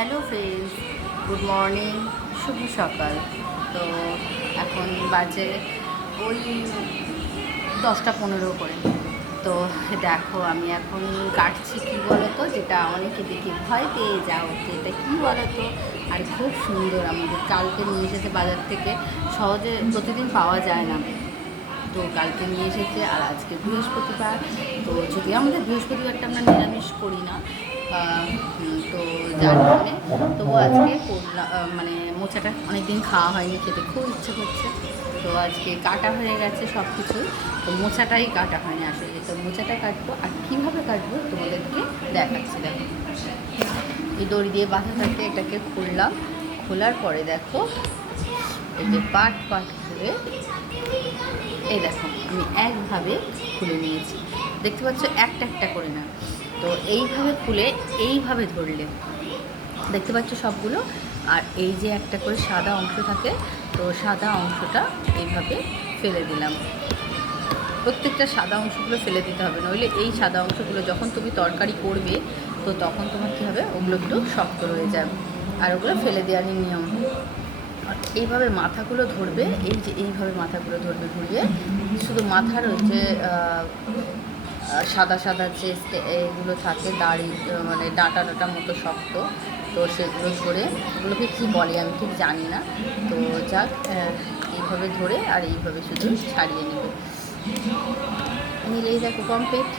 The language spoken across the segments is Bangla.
হ্যালো ফ্রেন্ডস, গুড মর্নিং, শুভ সকাল। তো এখন বাজে ওই 10টা 15 করে। তো দেখো আমি এখন কাটছি কী বলো তো, যেটা অনেকে দেখে ভয় পেয়ে যাও যে এটা কী বলো তো। আর খুব সুন্দর, আমাদের কালকে নিয়ে এসেছে বাজার থেকে, সহজে প্রতিদিন পাওয়া যায় না। তো কালকে নিয়ে এসেছে, আর আজকে বৃহস্পতিবার। তো যদি আমাদের বৃহস্পতিবারটা আমরা নিরামিষ করি না, তো যার কারণে তবু আজকে করলাম। মানে মোচাটা অনেক দিন খাওয়া হয়নি, খেতে খুব ইচ্ছে করছে। তো আজকে কাটা হয়ে গেছে সব কিছুই, তো মোচাটাই কাটা হয়নি আসলে। তো মোচাটা কাটবো, আর কীভাবে কাটবো তোমাদেরকে দেখাচ্ছি। দেখো, এই দড়ি দিয়ে বাঁধা থাকে, এটাকে খুললাম। খোলার পরে দেখো, এই যে পাট পাট করে, এই দেখো আমি একভাবে খুলে নিয়েছি। দেখতে পাচ্ছ, একটা একটা করে না। তো এইভাবে খুলে এইভাবে ধরলে দেখতে পাচ্ছ সবগুলো। আর এই যে একটা করে সাদা অংশ থাকে, তো সাদা অংশটা এইভাবে ফেলে দিলাম। প্রত্যেকটা সাদা অংশগুলো ফেলে দিতে হবে, নইলে এই সাদা অংশগুলো যখন তুমি তরকারি করবে, তো তখন তোমার কী হবে, ওগুলো একটু শক্ত রয়ে যাবে। আর ওগুলো ফেলে দেওয়ারই নিয়ম। এইভাবে মাথাগুলো ধরবে, এই যে এইভাবে মাথাগুলো ধরবে, ঘুরিয়ে শুধু মাথার ওই যে সাদা সাদা যে এগুলো থাকে, দাড়ি মানে ডাঁটা ডাঁটা মতো শক্ত, তো সেগুলো ধরে, ওগুলোকে কী বলে আমি ঠিক জানি না। তো যাক, এইভাবে ধরে আর এইভাবে শুধু ছাড়িয়ে নেবে, নিলেই দেখো কমপ্লিট।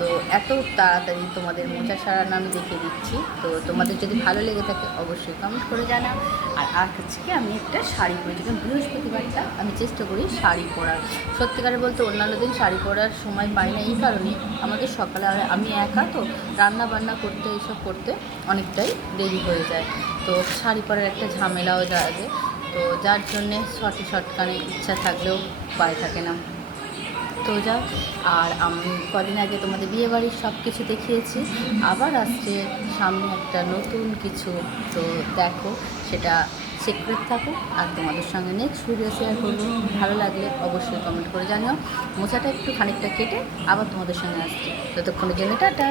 তো এত তাড়াতাড়ি তোমাদের মোচা সারানো আমি দেখিয়ে দিচ্ছি। তো তোমাদের যদি ভালো লেগে থাকে অবশ্যই কমেন্ট করে জানাও। আর আজকে আমি একটা শাড়ি পরেছি, কারণ বৃহস্পতিবারটা আমি চেষ্টা করি শাড়ি পরার। সত্যিকারে বলতে অন্যান্য দিন শাড়ি পরার সময় পাই না, এই কারণে আমাদের সকালে আমি একা তো রান্না বান্না করতে, এইসব করতে অনেকটাই দেরি হয়ে যায়। তো শাড়ি পরার একটা ঝামেলাও লাগে, তো যার জন্যে শর্টকানে ইচ্ছা থাকলেও উপায় থাকে না। তো যাও, আর আমি কদিন আগে তোমাদের বিয়েবাড়ির সব কিছু দেখিয়েছি, আবার আসছে সামনে একটা নতুন কিছু। তো দেখো, সেটা সিক্রেট থাকুক, আর তোমাদের সঙ্গে নেক্সট ভিডিও শেয়ার করবো। ভালো লাগলে অবশ্যই কমেন্ট করে জানিও। মোচাটা একটু খানিকটা কেটে আবার তোমাদের সঙ্গে আসছি। ততক্ষণের জন্য টাটা।